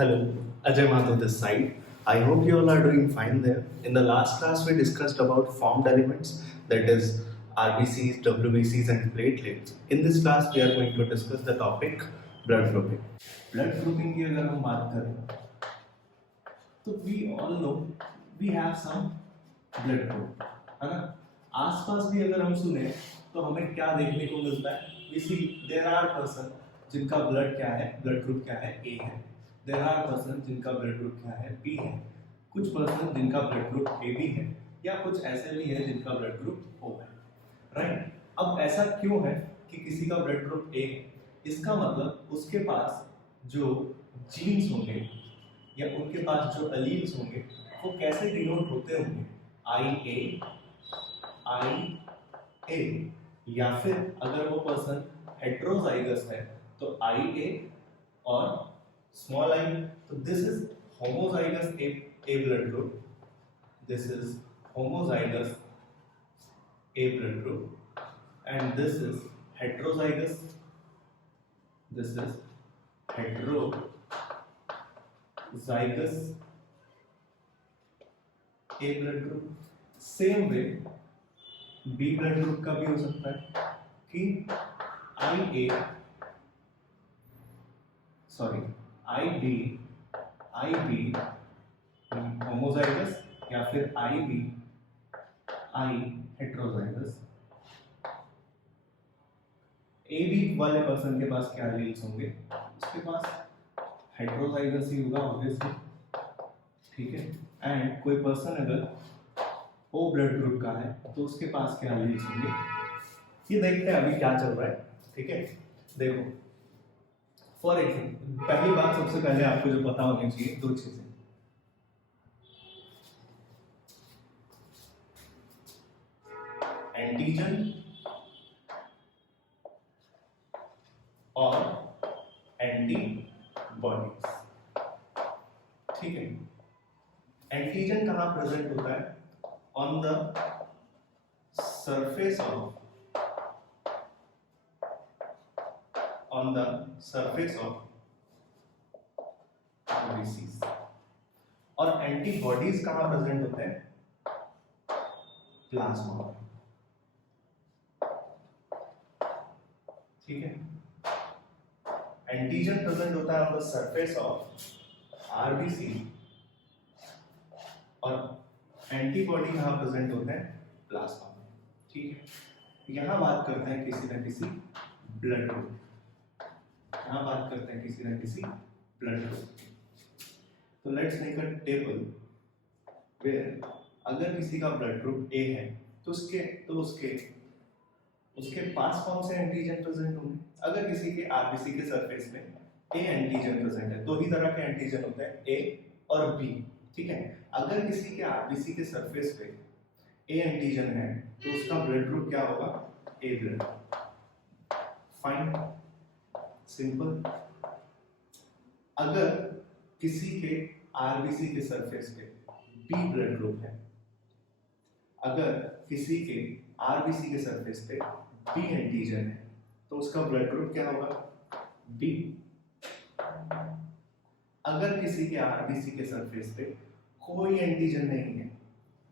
Hello, Ajay Madhav this side. I hope you all are doing fine there. In the last class, we discussed about formed elements, that is RBCs, WBCs, and platelets. In this class, we are going to discuss the topic blood grouping. Blood grouping की अगर हम बात करें, तो we all know we have some blood group, है ना? आसपास भी अगर हम सुने, तो हमें क्या देखने को मिलता है? We see there are person जिनका ब्लड क्या है, ब्लड ग्रुप क्या है, ए है. देयर आर पर्सन जिनका ब्लड ग्रुप क्या है, बी है. कुछ पर्सन जिनका ब्लड ग्रुप ए बी है, या कुछ ऐसे भी है जिनका ब्लड ग्रुप ओ है. राइट. अब ऐसा क्यों है कि किसी का ब्लड ग्रुप ए है? इसका मतलब उसके पास जो जीन्स होंगे या उनके पास जो एलील्स होंगे वो कैसे डिनोट होते होंगे, आई ए, या फिर अगर वो पर्सन हेट्रोजाइगस है तो आई ए और स्मॉल आई. तो this is homozygous A blood group, this is homozygous A blood group, and this is heterozygous, this is heterozygous A blood group. Same way B blood group का भी हो सकता है कि I A sorry I B homozygous, या फिर I heterozygous. A B वाले person के पास क्या एलील्स होंगे? उसके पास हेट्रोजाइगस ही होगा ऑब्वियसली, ठीक है. एंड कोई पर्सन अगर ओ ब्लड ग्रुप का है तो उसके पास क्या एलील्स होंगे, ये देखते हैं अभी क्या चल रहा है. ठीक है, देखो फॉर एग्जाम्पल, पहली बात सबसे पहले आपको जो पता होनी चाहिए, दो चीजें. एंटीजन और एंटीबॉडीज. ठीक है. एंटीजन कहां प्रेजेंट होता है? On the surface of RBCs. और एंटीबॉडीज कहां प्रेजेंट होते हैं? प्लाज्मा. ठीक है. एंटीजन प्रेजेंट होता है on the surface of RBC, और एंटीबॉडी कहां प्रेजेंट होते हैं? प्लाज्मा में. ठीक है. यहां बात करते हैं किसी न किसी ब्लड ग्रुप, यहां बात करते हैं किसी न किसी ब्लड ग्रुप. तो let's make a table where अगर किसी का ब्लड ग्रुप ए है तो उसके पास कौन से एंटीजन प्रेजेंट होंगे? अगर किसी के आरबीसी के सरफेस में ए एंटीजन प्रेजेंट है, दो ही तरह के एंटीजन होते हैं, ए और बी. ठीक है. अगर किसी के आरबीसी के सरफेस पे ए एंटीजन है तो उसका ब्लड ग्रुप क्या होगा? ए ब्लड. Fine, simple. अगर किसी के आरबीसी के सरफेस पे बी ब्लड ग्रुप है, अगर किसी के आरबीसी के सरफेस पे बी एंटीजन है तो उसका ब्लड ग्रुप क्या होगा? बी. अगर किसी के आरबीसी के सरफेस पे कोई एंटीजन नहीं है,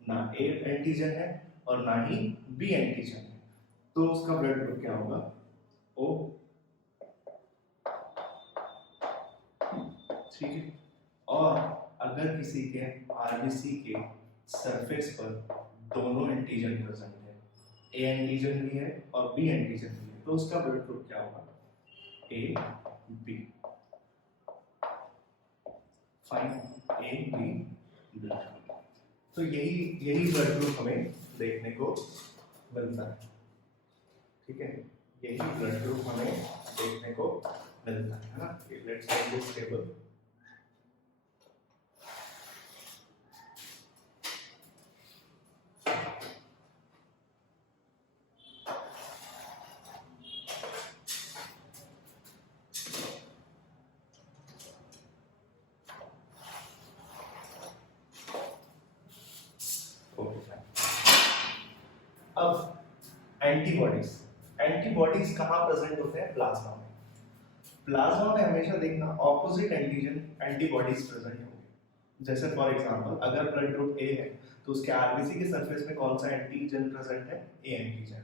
ना ए एंटीजन है और ना ही बी एंटीजन है, तो उसका ब्लड ग्रुप क्या होगा? ओ. ठीक है. और अगर किसी के आरबीसी के सरफेस पर दोनों एंटीजन प्रेजेंट है, ए एंटीजन भी है और बी एंटीजन भी है, तो उसका ब्लड ग्रुप क्या होगा? A B. Fine, A B blood. तो यही ब्लड ग्रुप हमें देखने को मिलता है. ठीक है. यही ब्लड ग्रुप हमें देखने को मिलता है ना. Let's make this table. अब एंटीबॉडीज कहां प्रेजेंट होते हैं? प्लाज्मा में. प्लाज्मा में हमेशा देखना ऑपोजिट एंटीजन एंटीबॉडीज प्रेजेंट होंगे। जैसे फॉर एग्जांपल अगर ब्लड ग्रुप ए है तो उसके आरबीसी के सरफेस में कौन सा एंटीजन प्रेजेंट है, ए एंटीजन।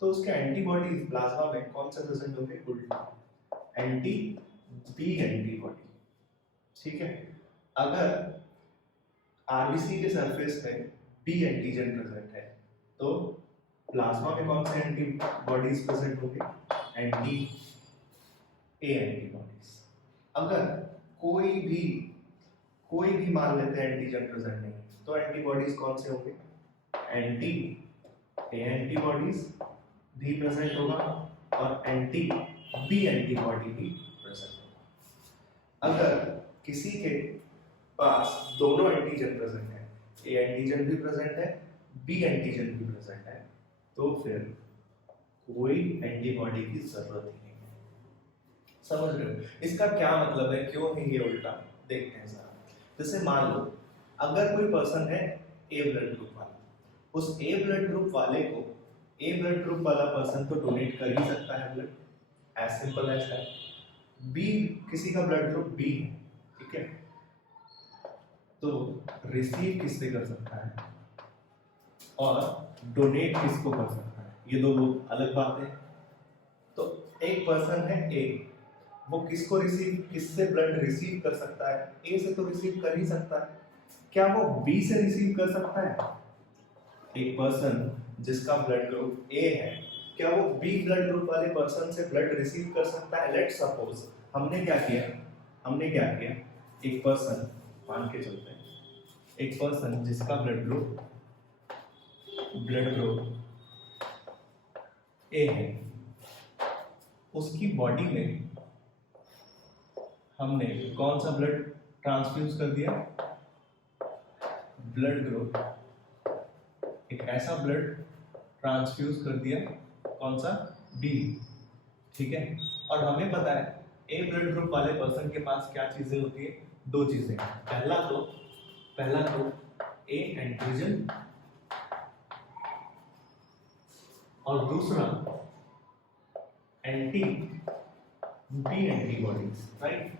तो उसके एंटीबॉडीज प्लाज्मा में कौन से प्रेजेंट होंगे, उल्टा एंटी बी एंटीबॉडी। ठीक है, अगर आरबीसी के सरफेस में बी एंटीजन प्रेजेंट है तो प्लाज्मा में कौन से एंटीबॉडीज प्रेजेंट होंगे, एंटी ए एंटीबॉडीज। अगर कोई भी मान लेते हैं एंटीजन प्रेजेंट नहीं तो एंटीबॉडीज कौन से होंगे, एंटी ए एंटीबॉडीज भी प्रेजेंट होगा और एंटी बी एंटीबॉडी भी प्रेजेंट होगा। अगर किसी के पास दोनों एंटीजन प्रेजेंट है, ए एंटीजन भी प्रेजेंट है, बी एंटीजन भी प्रेजेंट है, तो फिर कोई एंटीबॉडी की जरूरत ही नहीं है। समझ रहे हो इसका क्या मतलब है, क्यों है ये उल्टा, देखते हैं जरा। जैसे मान लो अगर कोई पर्सन है ए ब्लड ग्रुप वाला, उस ए ब्लड ग्रुप वाले को ए ब्लड ग्रुप वाला पर्सन तो डोनेट कर ही सकता है blood, as simple as that. B किसी का ब्लड ग्रुप बी है, ठीक है, तो रिसीव किससे कर सकता है और डोनेट किसको कर सकता है, ये दो अलग बातें। तो एक पर्सन है ए, वो किससे ब्लड रिसीव कर सकता है, ए से तो रिसीव कर ही सकता है, क्या वो बी से रिसीव कर सकता है? एक पर्सन जिसका ब्लड ग्रुप ए है, क्या वो बी ब्लड ग्रुप वाले पर्सन से ब्लड रिसीव कर सकता है? लेट्स सपोज हमने क्या किया, एक पर्सन मान के चलते हैं, एक पर्सन जिसका ब्लड ग्रुप ए है, उसकी बॉडी में हमने कौन सा ब्लड ट्रांसफ्यूज कर दिया, ब्लड ग्रुप, एक ऐसा ब्लड ट्रांसफ्यूज कर दिया कौन सा, बी। ठीक है, और हमें पता है ए ब्लड ग्रुप वाले पर्सन के पास क्या चीजें होती है, दो चीजें। पहला तो ए एंटीजन और दूसरा anti B antibodies, right,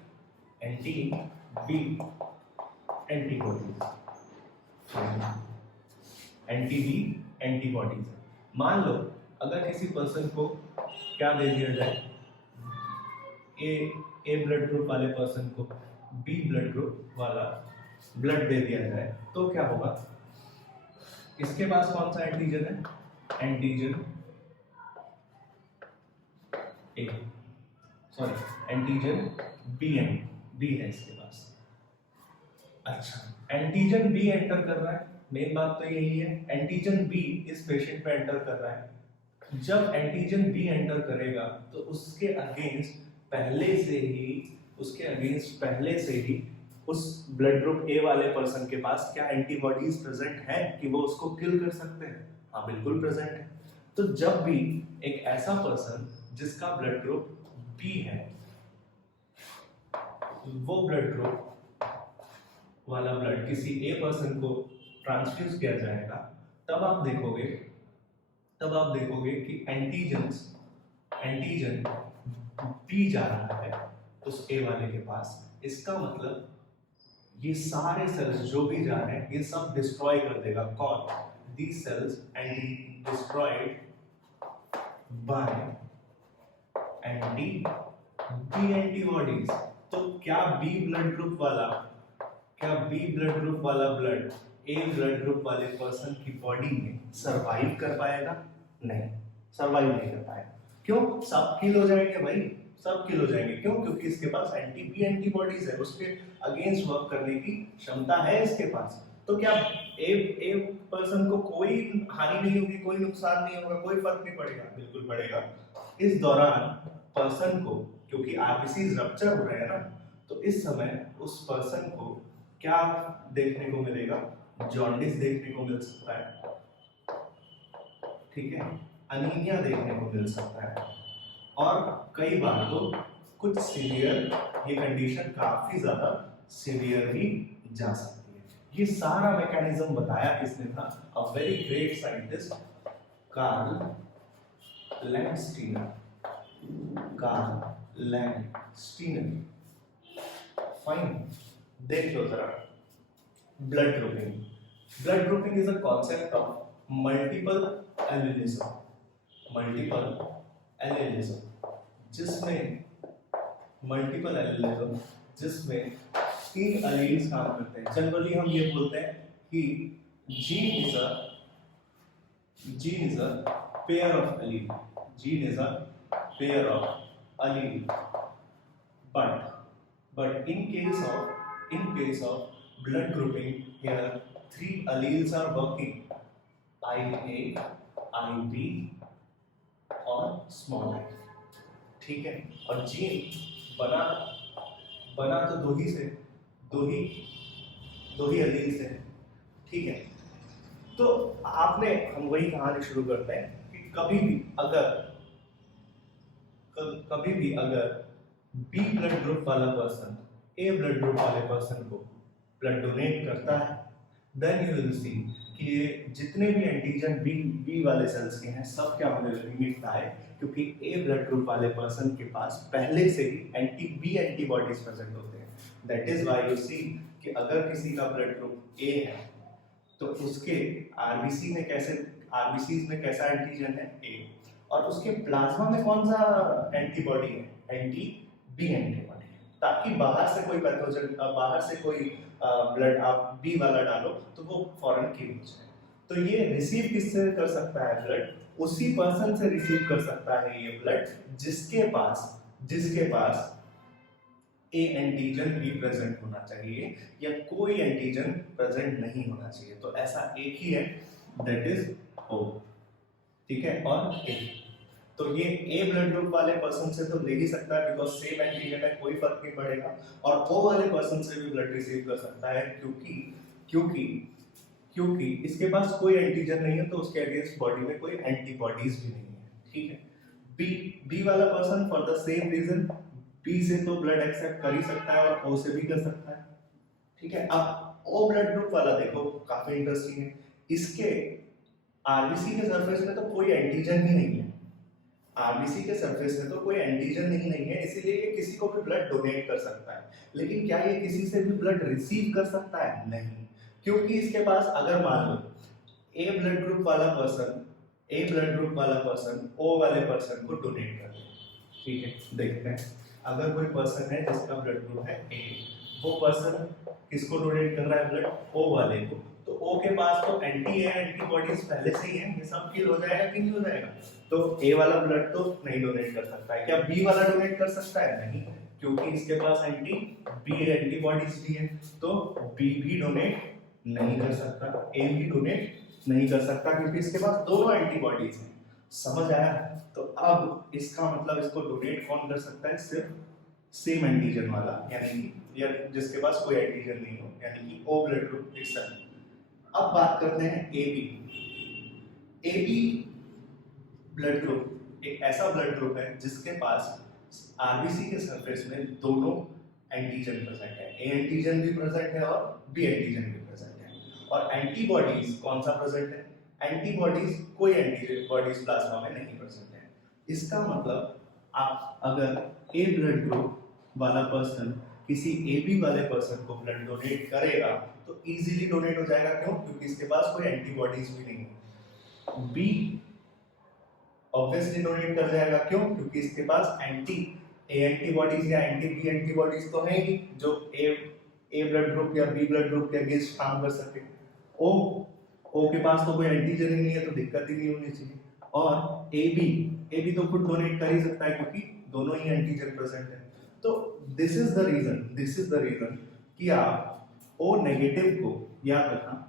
anti B antibodies, anti B antibodies. मान लो अगर किसी पर्सन को क्या दे दिया जाए, ए ब्लड ग्रुप वाले पर्सन को बी ब्लड ग्रुप वाला ब्लड दे दिया जाए तो क्या होगा, इसके पास कौन सा एंटीजन है, antigen A, sorry antigen B है इसके पास। अच्छा, एंटीजन बी एंटर कर रहा है, मेन बात तो यही है, एंटीजन बी इस पेशेंट में एंटर कर रहा है। जब एंटीजन बी एंटर करेगा तो उसके अगेंस्ट पहले से ही उस ब्लड ग्रुप ए वाले पर्सन के पास क्या एंटीबॉडीज प्रेजेंट है कि वो उसको किल कर सकते हैं? हाँ, बिल्कुल प्रेजेंट है। तो जब भी एक ऐसा पर्सन जिसका ब्लड ग्रुप बी है, वो ब्लड ग्रुप वाला ब्लड किसी ए पर्सन को ट्रांसफ्यूज किया जाएगा, तब आप देखोगे कि एंटीजन बी जा रहा है उस ए वाले के पास। इसका मतलब ये सारे सेल्स जो भी जा रहे हैं ये सब डिस्ट्रॉय कर देगा कौन, these cells and destroyed by anti B antibodies. तो क्या बी ब्लड ग्रुप वाला ब्लड ए ब्लड ग्रुप वाले पर्सन की बॉडी में सरवाइव कर पाएगा? नहीं, सरवाइव नहीं कर पाएगा। क्यों? सब किल हो जाएंगे भाई, सब किल हो जाएंगे। क्यों? क्योंकि इसके पास एंटी बी एंटीबॉडीज है, उसके अगेंस्ट वर्क करने की क्षमता है इसके पास। तो क्या ए पर्सन को कोई हानि नहीं होगी, कोई नुकसान नहीं होगा, कोई फर्क नहीं पड़ेगा? बिल्कुल पड़ेगा। इस दौरान पर्सन को, क्योंकि आरबीसी रप्चर हो रहे हैं ना, तो इस समय उस पर्सन को क्या देखने को मिलेगा, जॉन्डिस देखने को मिल सकता है, ठीक है, अनीमिया देखने को मिल सकता है, और कई बार तो कुछ सीवियर, ये कंडीशन काफी ज्यादा सीवियर भी जा सकती है। ये सारा मैकेनिज्म बताया किसने था? A very great scientist Karl Landsteiner. Langsteiner. Fine, देख लो जरा blood grouping. Blood grouping is a concept of multiple allelism, multiple allelism, जिसमें मल्टीपल एलिलिज्म जिसमें 3 एलील्स काम करते हैं। जनरली हम ये बोलते हैं कि gene is a pair of allele, gene is a pair of allele, but in case of blood grouping, here 3 alleles are working, IA, IB और स्मॉल आई, ठीक है। और जीन बना तो दो ही एलील से, ठीक है। तो हम वही कहानी शुरू करते हैं कि कभी भी अगर बी ब्लड ग्रुप वाला पर्सन ए ब्लड ग्रुप वाले पर्सन को ब्लड डोनेट करता है, देन यू विल सी कि ये जितने भी एंटीजन बी वाले सेल्स के हैं सब क्या होने लगेंगे, फ्लाई, क्योंकि ए ब्लड ग्रुप वाले पर्सन के पास पहले से ही बी एंटीबॉडीज प्रेजेंट होते हैं। That is why you see कि अगर किसी का ब्लड ग्रुप ए है तो उसके आरबीसीज में कैसा एंटीजन है, ए, और उसके प्लाज्मा में कौन सा एंटीबॉडी है, एंटी बी एंटीबॉडी, ताकि बाहर से कोई ब्लड आप बी वाला डालो तो वो फौरन किल हो जाए। तो ये रिसीव किससे कर सकता है ब्लड, उसी पर्सन से रिसीव कर सकता है ये ब्लड जिसके पास ए एंटीजन भी प्रेजेंट होना चाहिए या कोई एंटीजन प्रेजेंट नहीं होना चाहिए। तो ऐसा एक ही है, दैट इज O, ठीक है। और ए, तो ये ए ब्लड ग्रुप वाले पर्सन से तो ले ही सकता है बिकॉज सेम एंटीजन है, कोई फर्क नहीं पड़ेगा, और ओ वाले पर्सन से भी ब्लड रिसीव कर सकता है क्योंकि इसके पास कोई एंटीजन नहीं है, तो उसके अगेंस्ट बॉडी में कोई एंटीबॉडीज भी नहीं है, ठीक है। बी वाला person for the same reason B से तो ब्लड एक्सेप्ट कर ही सकता है और ओ से भी कर सकता है, ठीक है। अब ओ ब्लड ग्रुप वाला देखो, काफी इंटरेस्टिंग है, इसके आरबीसी के सरफेस में तो कोई एंटीजन ही नहीं है, आरबीसी के सरफेस में तो कोई एंटीजन ही नहीं है, इसीलिए ये किसी को भी ब्लड डोनेट कर सकता है। लेकिन क्या ये किसी से भी ब्लड रिसीव कर सकता है, नहीं, क्योंकि इसके पास अगर मान लो ए ब्लड ग्रुप वाला पर्सन ओ वाले पर्सन को डोनेट कर दे, ठीक है। देखते हैं, अगर कोई पर्सन है जिसका ब्लड ग्रुप है ए, वो पर्सन किसको डोनेट कर रहा है ब्लड, ओ वाले को, तो ओ के पास तो एंटीबॉडीज पहले से ही है, ये सब किल हो जाएगा कि नहीं हो जाएगा। तो ए वाला ब्लड तो नहीं डोनेट कर सकता है। क्या बी वाला डोनेट कर सकता है, नहीं, क्योंकि इसके पास एंटीबॉडीज भी है, तो बी भी डोनेट नहीं कर सकता, ए भी डोनेट नहीं कर सकता, क्योंकि इसके पास दोनों एंटीबॉडीज हैं। समझ आया? तो अब इसका मतलब इसको डोनेट कौन कर सकता है, सिर्फ सेम एंटीजन वाला, यानी कि या जिसके पास कोई एंटीजन नहीं हो, यानी कि ओ ब्लड ग्रुप इटसेल्फ। अब बात करते हैं एबी ब्लड ग्रुप एक ऐसा ब्लड ग्रुप है जिसके पास आरबीसी के सरफेस में दोनों एंटीजन प्रेजेंट है, ए एंटीजन भी प्रेजेंट है और बी एंटीजन भी प्रेजेंट है। और एंटीबॉडीज कौन सा प्रेजेंट है, एंटीबॉडीज कोई एंटीबॉडीज प्लाज्मा में नहीं प्रेजेंट है। इसका मतलब आप अगर ए ब्लड ग्रुप वाला पर्सन किसी एबी वाले पर्सन को ब्लड डोनेट करेगा तो इजीली डोनेट हो जाएगा, क्यों, क्योंकि इसके पास कोई एंटीबॉडीज भी नहीं है। बी ऑब्वियसली डोनेट कर जाएगा, क्यों, क्योंकि इसके पास एंटीबॉडीज या एंटी बी एंटीबॉडीज तो है ही जो ए ब्लड ग्रुप या बी ब्लड ग्रुप के अगेंस्ट काम कर सके। ओ के पास तो कोई एंटीजन ही नहीं है, तो दिक्कत ही नहीं होनी चाहिए। और ए बी तो खुद डोनेट कर ही सकता है क्योंकि दोनों ही एंटीजन प्रेजेंट है। तो दिस इज द रीजन कि आप ओ नेगेटिव को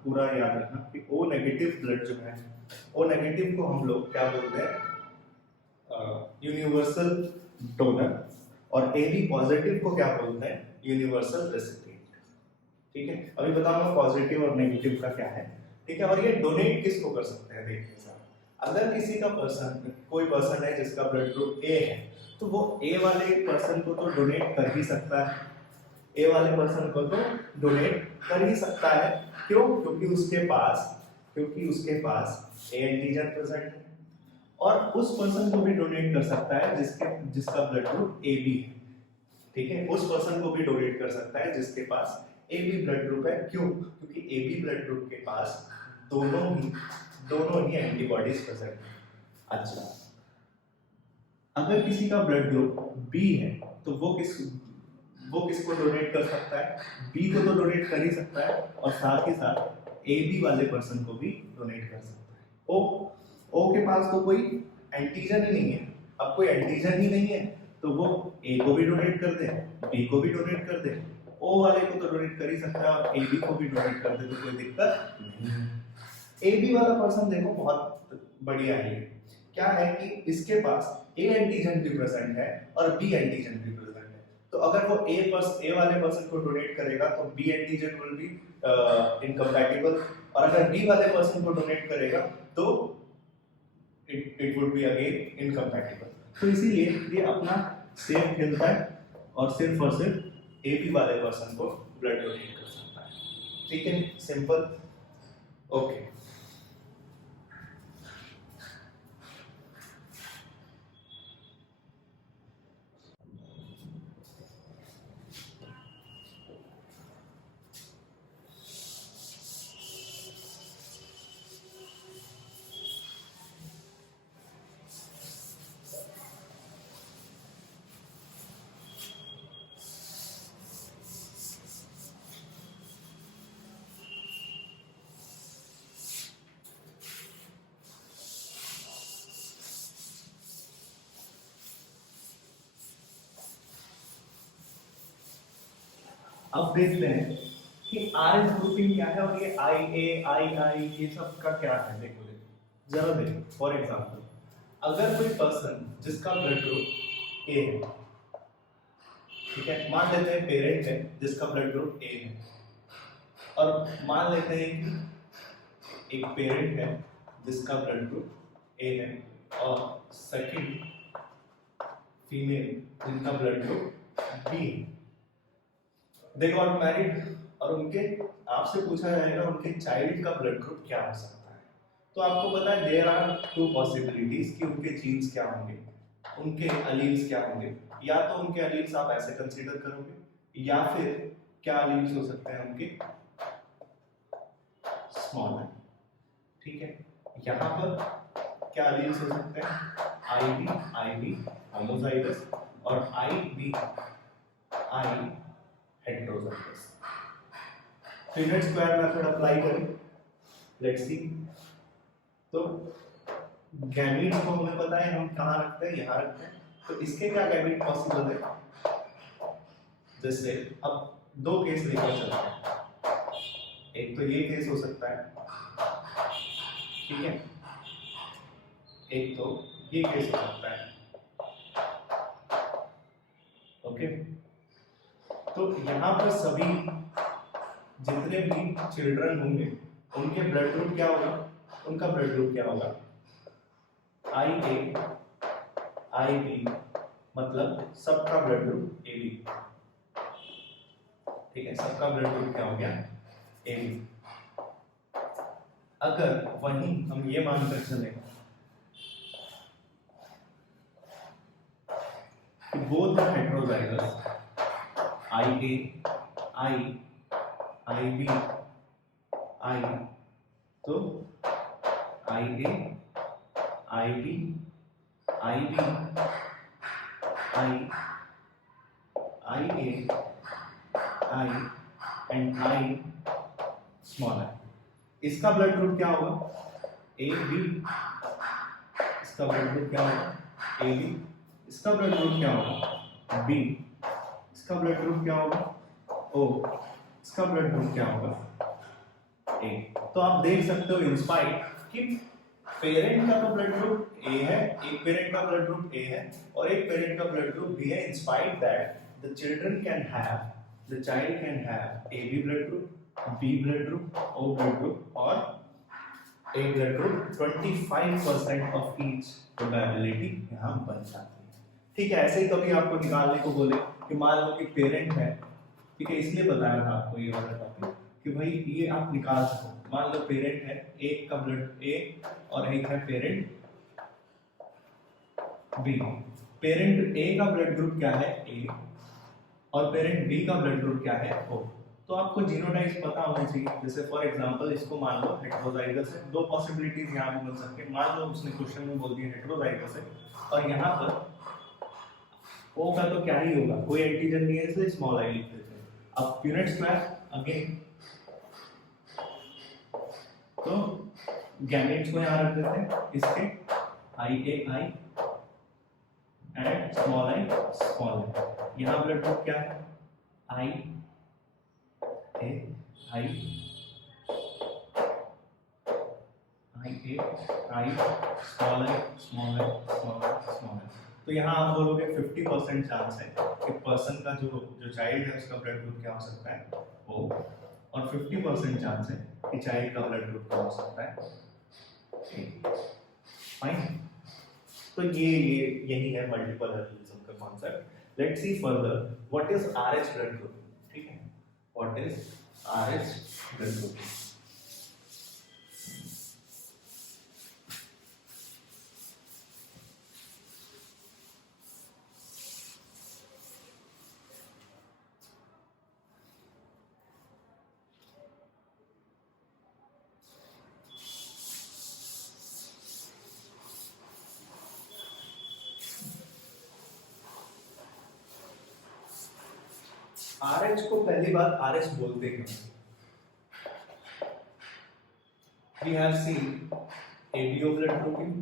पूरा याद रखना कि ओ नेगेटिव ब्लड जो है, ओ नेगेटिव को हम लोग क्या बोलते हैं, यूनिवर्सल डोनर, और ए बी पॉजिटिव को क्या बोलते हैं, यूनिवर्सल रेसिपिएंट, ठीक है। अभी बताऊंगा पॉजिटिव और नेगेटिव का क्या है, ठीक है। और ये डोनेट किसको कर सकते हैं, देखिए सर, अगर किसी का कोई पर्सन है जिसका ब्लड ग्रुप ए है, तो वो ए वाले पर्सन को तो डोनेट कर ही सकता है, ए वाले पर्सन को तो डोनेट कर ही सकता है, क्यों, क्योंकि उसके पास ए एंटीजन प्रेजेंट है। और उस पर्सन को भी डोनेट कर सकता है जिसका ब्लड ग्रुप ए बी है। ठीक है, उस पर्सन को भी डोनेट कर सकता है जिसके पास ए बी ब्लड ग्रुप है। क्यों? क्योंकि ए बी ब्लड ग्रुप के पास दोनों ही एंटीबॉडीज प्रेजेंट है। अच्छा, अगर किसी का ब्लड ग्रुप बी है तो वो किसको डोनेट कर सकता है? बी को तो डोनेट कर ही सकता है और साथ ही साथ ए बी वाले पर्सन को भी डोनेट कर सकता है। ओ के पास तो कोई एंटीजन ही नहीं है। अब कोई एंटीजन ही नहीं है तो वो ए को भी डोनेट कर दे, बी को भी डोनेट कर दे, ओ वाले को तो डोनेट कर ही सकता है और ए बी को भी डोनेट कर दे तो कोई दिक्कत नहीं है। ए बी वाला पर्सन देखो बहुत बढ़िया है। क्या है कि इसके पास ए एंटीजन भी प्रेजेंट है और बी एंटीजन भी प्रेजेंट है। तो अगर वो ए वाले पर्सन को डोनेट करेगा तो B antigen will be incompatible, और अगर बी वाले पर्सन को डोनेट करेगा तो it would be again incompatible. तो इसीलिए ये अपना सेफ खेलता है और सिर्फ ए बी वाले पर्सन को ब्लड डोनेट कर सकता है। ठीक है, सिंपल। ओके, अब देखते हैं कि आर एस ग्रुपिंग क्या है और ये आई ए आई ये सब का क्या है। देखो जरा देखो, फॉर एग्जांपल अगर कोई पर्सन जिसका ब्लड ग्रुप ए है, ठीक है, मान लेते हैं पेरेंट है जिसका ब्लड ग्रुप ए है, और मान लेते हैं कि एक पेरेंट है जिसका ब्लड ग्रुप ए है और सेकंड फीमेल जिनका ब्लड ग्रुप बी है। दे गॉट मैरिड और उनके आपसे पूछा जाएगा उनके चाइल्ड का ब्लड ग्रुप क्या हो सकता है। तो आपको पता है देयर आर टू पॉसिबिलिटीज कि उनके जीन्स क्या होंगे, उनके अलील्स क्या होंगे। या तो उनके अलील्स आप ऐसे कंसीडर करोगे या फिर क्या अलील्स हो सकते हैं उनके स्मॉल आई। ठीक है, यहाँ पर क्या अलील्स हो सकते हैं? आई बी होमोजाइगस और I heterozygous. Unit square method apply करें, लेट्स सी। तो गैमीट्स को हमें पता है हम कहाँ रखते हैं, यहाँ रखते हैं। तो इसके क्या गैमीट पॉसिबल है? जैसे अब दो केस लेकर चलते हैं। एक तो ये केस हो सकता है, ठीक है, एक तो ये केस हो सकता है। ओके, तो यहाँ पर सभी जितने भी चिल्ड्रन होंगे उनके ब्लड ग्रुप क्या होगा? उनका ब्लड ग्रुप क्या होगा? आई ए आई बी, मतलब सबका ब्लड ग्रुप ए बी। ठीक है, सबका ब्लड ग्रुप क्या हो गया? A B. अगर वहीं हम ये मानकर चले कि both are heterozygous, I A I B I, तो I A I B I A I and I small I. इसका ब्लड ग्रुप क्या होगा? A B. इसका ब्लड ग्रुप क्या होगा? A B. इसका ब्लड ग्रुप क्या होगा? बी। इसका ब्लड ग्रुप क्या होगा? ओ। इसका ब्लड ग्रुप क्या होगा? ए। तो आप देख सकते हो इंस्पाइट कि पेरेंट का तो ब्लड ग्रुप ए है, एक पेरेंट का ब्लड ग्रुप ए है और एक पेरेंट का ब्लड ग्रुप बी है। In spite that the child can have A B blood group, B blood group, O blood group और A blood group. 25% of each probability यहाँ बन जाती है। ठीक है, ऐसे ही कभी आपको निकालने को बोले कि मान लो कि पेरेंट है, ठीक है, इसलिए बताया था आपको ये वाला टॉपिक कि भाई ये आप निकाल सको। मान लो पेरेंट है, एक का ब्लड ए और एक है पेरेंट बी। पेरेंट ए का ब्लड ग्रुप क्या है, ए, और पेरेंट बी का ब्लड ग्रुप क्या है, ओ। तो आपको जीनोटाइप्स पता होने चाहिए। जैसे फॉर एग्जांपल इसको मान लो हेटेरोजाइगस है, दो पॉसिबिलिटीज यहाँ भी मिल सकती है। मान लो उसने क्वेश्चन में बोल दिया हेटेरोजाइगस है, और यहाँ पर ओ का तो क्या ही होगा, कोई एंटीजन नहीं है, इसलिए स्मॉल आई लिख देते हैं। अब यूनिट स्क्वायर अगेन, तो गैमेट्स को यहाँ रख देते हैं इसके, I A I and small I small I. यहाँ ब्लड ग्रुप क्या है, I A I, I A I, small I small I small I small I. तो यहाँ आप बोलोगे 50% चांस है कि पर्सन का जो चाइल्ड है उसका ब्लड ग्रुप क्या हो सकता है, ओ, और 50% चांस है कि चाइल्ड का ब्लड ग्रुप क्या हो सकता है, ए। फाइन। तो ये यही है मल्टीपल एलिलिज्म का concept. Let's see further what is RH blood group. ठीक है, what is RH blood group. RH को पहली बार आरएच बोलते क्यों? We have seen ABO blood grouping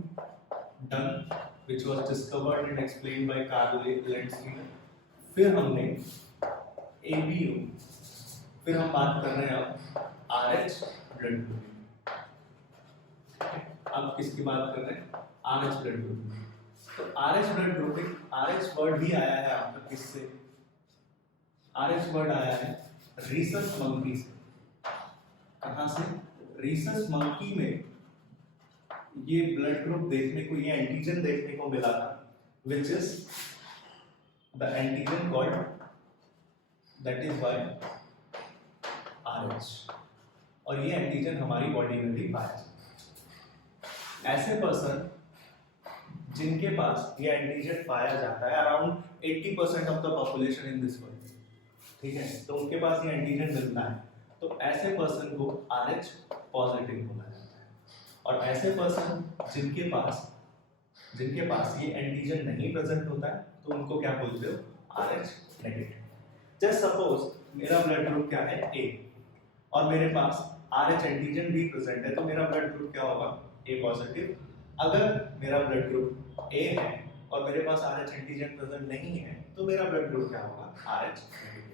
done, which was discovered and explained by Carl Landsteiner. फिर हमने ABO, फिर हम बात कर रहे हैं अब RH ब्लड ग्रुपिंग। अब किसकी बात कर रहे हैं, RH ब्लड ग्रुपिंग। तो RH blood grouping, RH word भी आया है आपका किससे, आरएच वर्ड आया है रीसस मंकी से। कहां से, रीसस मंकी में ये ब्लड ग्रुप देखने को, ये एंटीजन देखने को मिला था, which is the antigen called, that is why Rh, और ये एंटीजन हमारी बॉडी में भी पाया जाता है। ऐसे पर्सन जिनके पास ये एंटीजन पाया जाता है, around 80% of the population in this world, ठीक है, तो उनके पास ये एंटीजन मिलता है, तो ऐसे पर्सन को RH पॉजिटिव बोला जाता है। और ऐसे पर्सन जिनके पास ये एंटीजन नहीं प्रेजेंट होता है, तो उनको क्या बोलते हो, RH नेगेटिव। जस्ट सपोज मेरा ब्लड ग्रुप क्या है, A, और मेरे पास RH एंटीजन भी प्रेजेंट है, तो मेरा ब्लड ग्रुप क्या होगा, A पॉजिटिव। अगर मेरा ब्लड ग्रुप A है और मेरे पास RH एंटीजन प्रेजेंट नहीं है, तो मेरा ब्लड ग्रुप क्या होगा, RH नेगेटिव।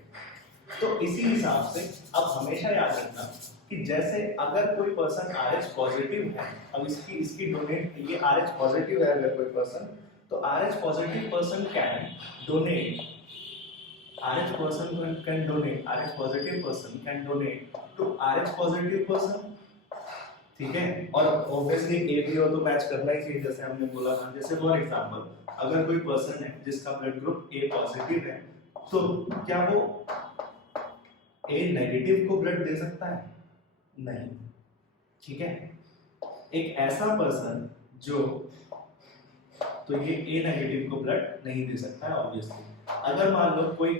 तो इसी हिसाब से अब हमेशा याद रखना कि जैसे अगर कोई पर्सन RH पॉजिटिव है, अब इसकी डोनेट, ये RH पॉजिटिव है अगर कोई पर्सन, तो RH positive person can donate, RH positive person can donate to RH positive person. ठीक है, और ऑब्वियसली ए बी और तो मैच करना ही चाहिए, जैसे हमने बोला था। जैसे फॉर एग्जांपल अगर कोई पर्सन है जिसका ब्लड ग्रुप ए पॉजिटिव है, तो क्या वो ए नेगेटिव को ब्लड दे सकता है, नहीं। ठीक है, एक ऐसा पर्सन जो, तो ये ए नेगेटिव को ब्लड नहीं दे सकता है ऑब्वियसली। अगर मान लो कोई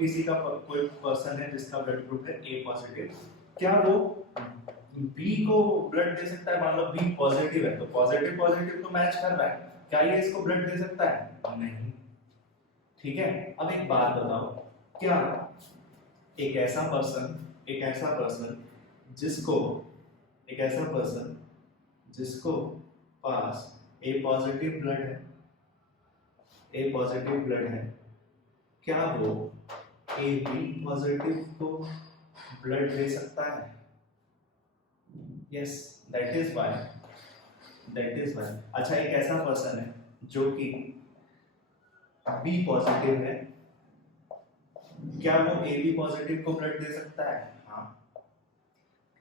पर्सन है जिसका ब्लड ग्रुप है ए पॉजिटिव, क्या वो बी को ब्लड दे सकता है? मान लो बी पॉजिटिव है, तो पॉजिटिव पॉजिटिव तो मैच कर रहा है, क्या ये इसको ब्लड दे सकता है? नहीं। ठीक है, अब एक बात बताओ, क्या एक ऐसा पर्सन जिसको पास ए पॉजिटिव ब्लड है, क्या वो ए बी पॉजिटिव को ब्लड दे सकता है? Yes, that is why. अच्छा, एक ऐसा पर्सन है जो कि बी पॉजिटिव है, क्या वो ए बी पॉजिटिव को ब्लड दे सकता है? हाँ।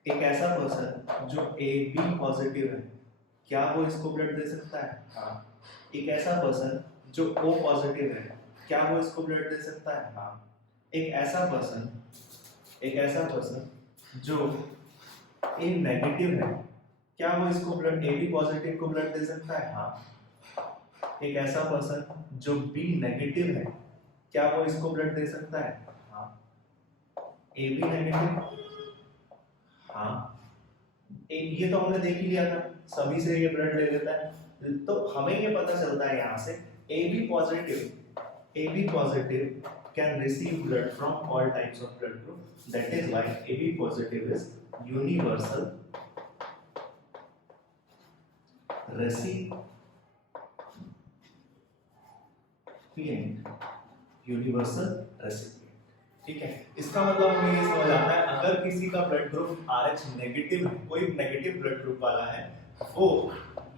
एक ऐसा पर्सन जो ए बी पॉजिटिव है, क्या वो इसको ब्लड दे सकता है? हाँ। एक ऐसा पर्सन जो ओ पॉजिटिव है, क्या वो इसको ब्लड दे सकता है? हाँ। एक ऐसा पर्सन जो ए नेगेटिव है, क्या वो इसको ब्लड, ए बी पॉजिटिव को ब्लड दे सकता है? हाँ। एक ऐसा पर्सन जो बी नेगेटिव है, क्या वो इसको ब्लड दे सकता है? हाँ। ए बी नेगेटिव, हाँ। एक ये तो हमने देख ही लिया था, सभी से ये ब्लड ले लेता है, तो हमें ये पता चलता है यहाँ से A B positive can receive blood from all types of blood group. That is why AB positive is universal recipient. Universal recipient, ठीक है। इसका मतलब हमें ये समझ आता है, अगर किसी का ब्लड ग्रुप RH नेगेटिव है, कोई नेगेटिव ब्लड ग्रुप वाला है, वो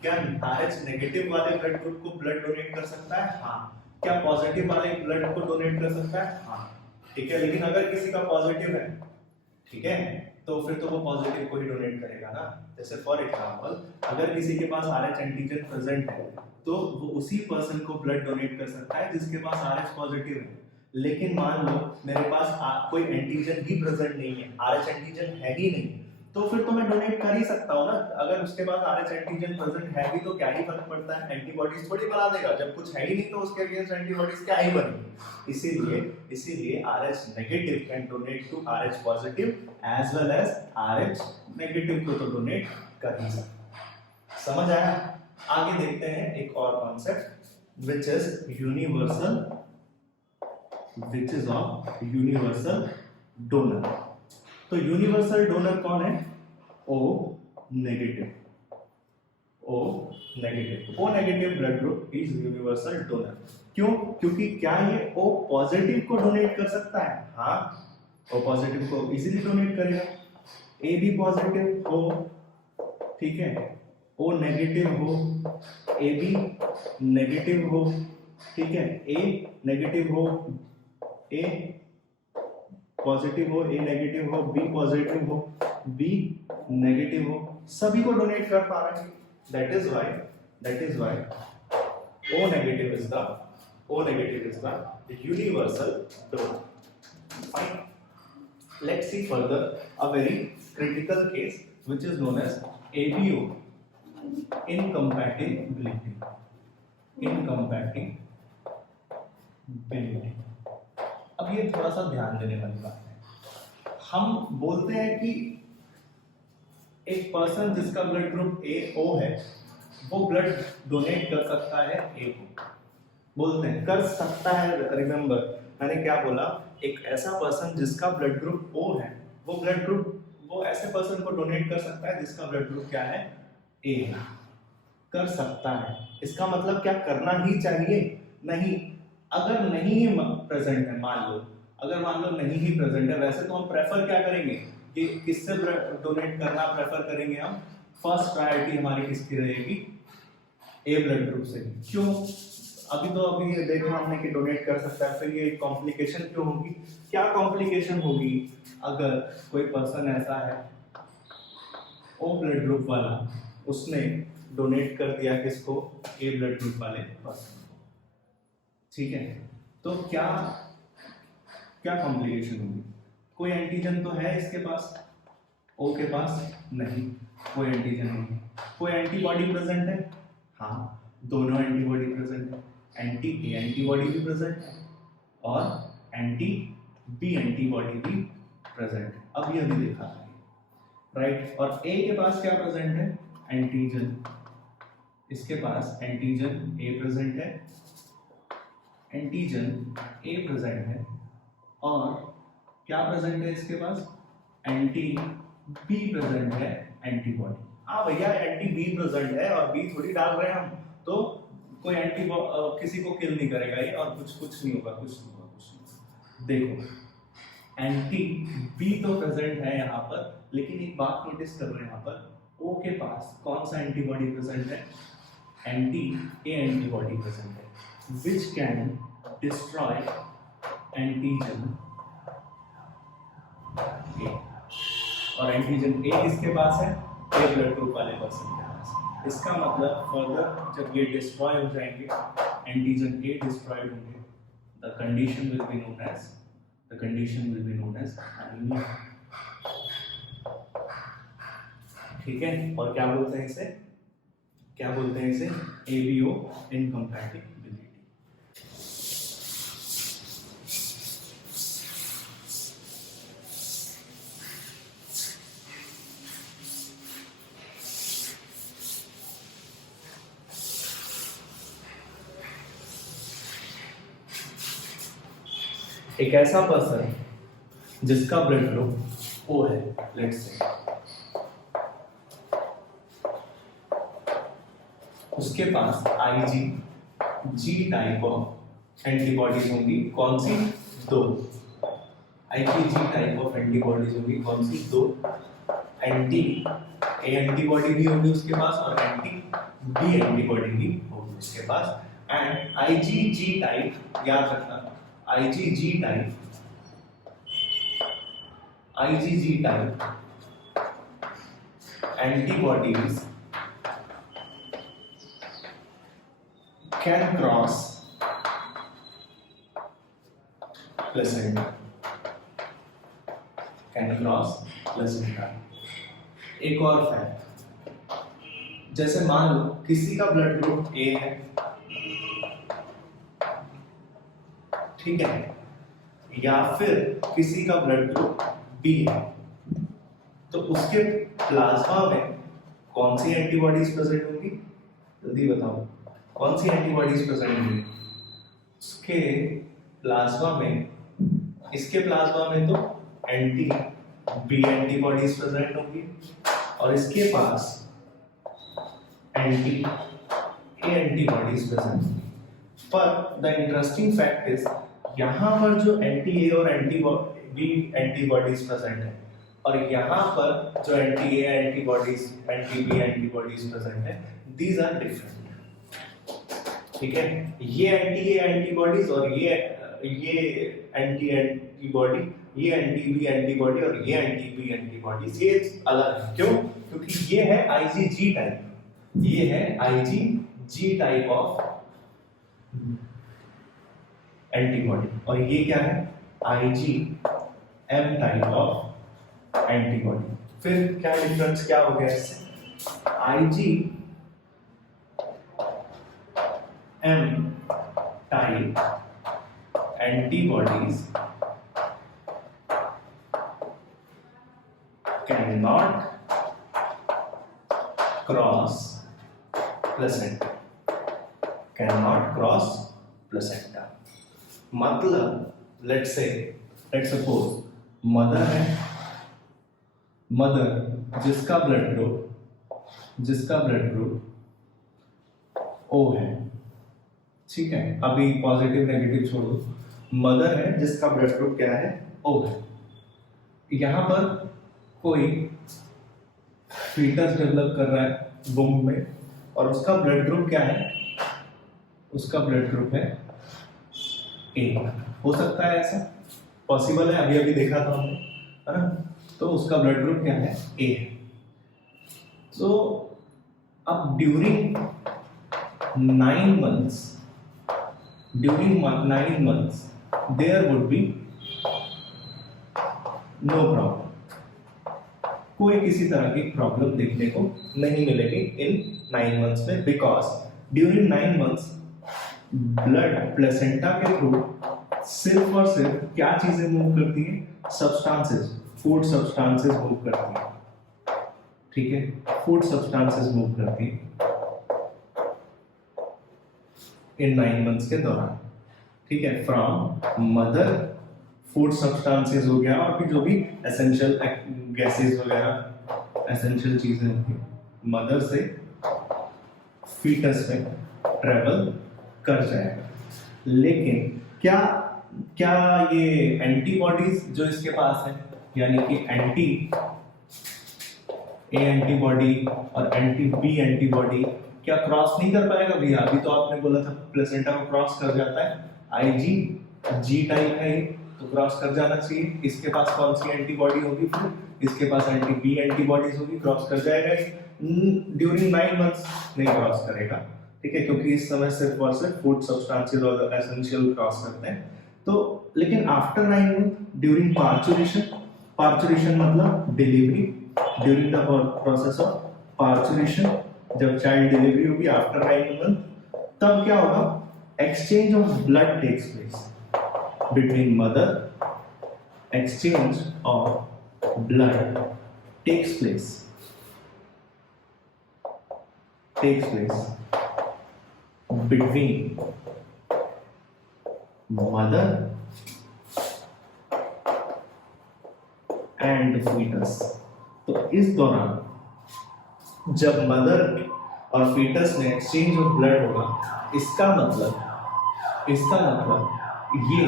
क्या RH नेगेटिव वाले ब्लड ग्रुप को ब्लड डोनेट कर सकता है? हाँ। क्या पॉजिटिव वाले ब्लड को डोनेट कर सकता है? हाँ, ठीक है। लेकिन अगर किसी का पॉजिटिव है, ठीक है, तो फिर तो वो पॉजिटिव को ही डोनेट करेगा ना। जैसे फॉर एग्जांपल, अगर किसी के पास RH एंटीजन प्रेजेंट है, तो वो उसी पर्सन को ब्लड डोनेट कर सकता है जिसके पास RH पॉजिटिव है। लेकिन मान लो मेरे पास कोई एंटीजन ही प्रेजेंट नहीं है, RH एंटीजन है ही नहीं, तो फिर तो मैं डोनेट कर ही सकता हूँ ना। अगर उसके पास RH एंटीजन प्रेजेंट है भी तो क्या ही फर्क पड़ता है, एंटीबॉडीज थोड़ी बना देगा। जब कुछ है ही नहीं तो उसके अगेंस्ट एंटीबॉडीज क्या ही बनेगी। इसीलिए RH negative can donate to RH positive as well as RH negative को तो डोनेट कर ही सकता। समझ आया? आगे देखते हैं एक और concept which is universal, which is of universal donor. तो यूनिवर्सल डोनर कौन है? O negative, O negative blood group is universal donor. क्यों? क्योंकि क्या ये O पॉजिटिव को डोनेट कर सकता है? हाँ, O पॉजिटिव को इजीली डोनेट करेगा। A भी पॉजिटिव हो, ठीक है, O नेगेटिव हो, A भी नेगेटिव हो, ठीक है, A नेगेटिव हो, A पॉजिटिव हो, A नेगेटिव हो, B पॉजिटिव हो, B नेगेटिव हो, सभी को डोनेट कर पा रहे हैं। That is why O negative is the universal donor. Fine, let's see further a very critical case which is known as ABO, incompatibility. अब ये थोड़ा सा ध्यान देने वाली बात है। हम बोलते हैं कि एक पर्सन जिसका ब्लड ग्रुप AO है, वो ब्लड डोनेट कर सकता है A को। बोलते हैं कर सकता है, रिमेंबर मैंने क्या बोला, एक ऐसा पर्सन जिसका ब्लड ग्रुप O है, वो ऐसे पर्सन को डोनेट कर सकता है जिसका ब्लड ग्रुप क्या है? A है। कर सकता है, इसका मतलब क्या करना ही चाहिए? नहीं। अगर नहीं प्रेजेंट है, अगर मान लो नहीं ही प्रेजेंट है, वैसे तो हम प्रेफर क्या करेंगे कि किससे डोनेट करना प्रेफर करेंगे? हम फर्स्ट प्रायोरिटी हमारी किसकी रहेगी? A ब्लड ग्रुप से। क्यों? अभी ये देखा हमने कि डोनेट कर सकता है, फिर ये कॉम्प्लिकेशन क्यों होगी? क्या कॉम्प्लिकेशन होगी अगर कोई पर्सन ऐसा है O ब्लड ग्रुप वाला, उसने डोनेट कर दिया किसको? A ब्लड ग्रुप वाले पर्सन, ठीक है, तो क्या कॉम्प्लिकेशन होगी? कोई एंटीजन तो है इसके पास, O के पास नहीं, कोई एंटीजन नहीं है। कोई एंटीबॉडी प्रेजेंट है? हाँ, दोनों एंटीबॉडी प्रेजेंट है। एंटी A एंटीबॉडी भी प्रेजेंट है और एंटी B एंटीबॉडी भी प्रेजेंट है। अब ये भी देखा है, राइट। और A के पास क्या प्रेजेंट है? एंटीजन। इसके पास एंटीजन A प्रेजेंट है, और क्या प्रेजेंट है इसके पास? एंटी B प्रेजेंट है, एंटीबॉडी। हाँ भैया, एंटी B प्रेजेंट है और B थोड़ी डाल रहे हैं हम, तो कोई किसी को किल नहीं करेगा ये, और कुछ नहीं होगा, कुछ नहीं। देखो, एंटी B तो प्रेजेंट है यहाँ पर, लेकिन एक बात नोटिस कर रहे हैं यहाँ पर, O के पास कौन सा एंटीबॉडी प्रेजेंट है? एंटी A एंटीबॉडी प्रेजेंट है, which can destroy antigen A। और एंटीजन A किसके पास है? A ब्लड ग्रुप वाले पर्सन के पास। इसका मतलब फर्दर जब ये डिस्ट्रॉय हो जाएंगे, एंटीजन A डिस्ट्रॉयड होंगे, the condition will be known as anaemia. ठीक है, और क्या बोलते हैं इसे? क्या बोलते हैं इसे, एबीओ इनकम्पैटिबिलिटी। एक ऐसा पर्सन जिसका ब्लड ग्रुप ओ है, लेट्स से, उसके पास Ig G type of antibodies होंगी, कौन सी, 2। Ig G type of antibodies होंगी, कौन सी, 2। एंटी ए एंटीबॉडी भी होगी उसके पास और एंटी बी एंटीबॉडी भी होगी उसके पास। एंड आईजीजी टाइप, याद रखना, IgG type antibodies can cross placenta, एक और फैक्ट, जैसे मान लो किसी का ब्लड ग्रुप ए है, ठीक है, या फिर किसी का ब्लड ग्रुप बी है, तो उसके प्लाज्मा में कौन सी एंटीबॉडीज प्रेजेंट होंगी, जल्दी बताओ, कौन सी एंटीबॉडीज प्रेजेंट होंगी उसके प्लाज्मा में, इसके प्लाज्मा में तो एंटी बी एंटीबॉडीज प्रेजेंट होंगी और इसके पास एंटी ए एंटीबॉडीज प्रेजेंट होंगी। पर द इंटरेस्टिंग फैक्ट इज, यहाँ पर जो एंटी ए और एंटी बी एंटीबॉडीज प्रेजेंट है और यहाँ पर जो anti A antibodies, anti B antibodies present है, दीज आर डिफरेंट। ठीक है, ये एंटी ए एंटीबॉडीज और ये एंटी एंटीबॉडी, ये एंटी बी एंटीबॉडी और ये एंटी बी एंटीबॉडीज, ये अलग है। क्यों? क्योंकि ये है आईजीजी टाइप, ये है आईजीजी टाइप ऑफ एंटीबॉडी और ये क्या है, आईजीएम टाइप ऑफ एंटीबॉडी। फिर क्या डिफरेंस क्या हो गया इससे, IgM type antibodies can not cross placenta, can not cross placenta. मतलब लेट्स सपोज मदर है, मदर जिसका ब्लड ग्रुप ओ है, ठीक है, अभी पॉजिटिव नेगेटिव छोड़ो, मदर है जिसका ब्लड ग्रुप क्या है, ओ है। यहाँ पर कोई फीटस डेवलप कर रहा है वुम्ब में और उसका ब्लड ग्रुप क्या है, उसका ब्लड ग्रुप है ए। हो सकता है ऐसा, पॉसिबल है, अभी देखा था हमने, है ना, तो उसका ब्लड ग्रुप क्या है, ए है। तो अब during 9 months there would be no problem, कोई किसी तरह की प्रॉब्लम देखने को नहीं मिलेगी इन 9 months में, because during 9 months blood placenta के थ्रू सिर्फ और सिर्फ क्या चीजें मूव करती है, सब्सटेंसेस, फूड सब्सटेंसेस मूव करती है, ठीक है, फूड सब्सटेंसेस मूव करती है इन 9 months के दौरान, ठीक है। फ्रॉम मदर फूड सब्सटेंसेस हो गया और फिर जो भी एसेंशियल गैसेस वगैरह एसेंशियल चीजें होती हैं, मदर से फीटस में ट्रेवल कर जाएगा। लेकिन क्या ये एंटीबॉडीज जो इसके पास है, यानी कि एंटी ए एंटीबॉडी और एंटी बी एंटीबॉडी क्या क्रॉस नहीं कर पाएगा भैया? अभी तो आपने बोला था प्लेसेंटा को क्रॉस कर जाता है, आईजी जी टाइप है तो क्रॉस कर जाना चाहिए। इसके पास कौन सी एंटीबॉडी होगी, फिर इसके पास एंटी बी एंटीबॉडीज होगी, क्रॉस कर जाएगा। ड्यूरिंग 9 months नहीं क्रॉस करेगा, ठीक है, क्योंकि इस समय सिर्फ और सिर्फ फूड सब्सटेंसेस और एसेंशियल क्रॉस करते हैं। तो लेकिन आफ्टर 9 months ड्यूरिंग पार्चुरेशन मतलब delivery, during the process of parturition जब चाइल्ड डिलीवरी होगी आफ्टर 9 मंथ, तब क्या होगा, exchange of blood takes place between mother, exchange of blood takes place between mother and fetus। तो इस दौरान जब मदर और फीटस में एक्सचेंज ऑफ ब्लड होगा, इसका मतलब ये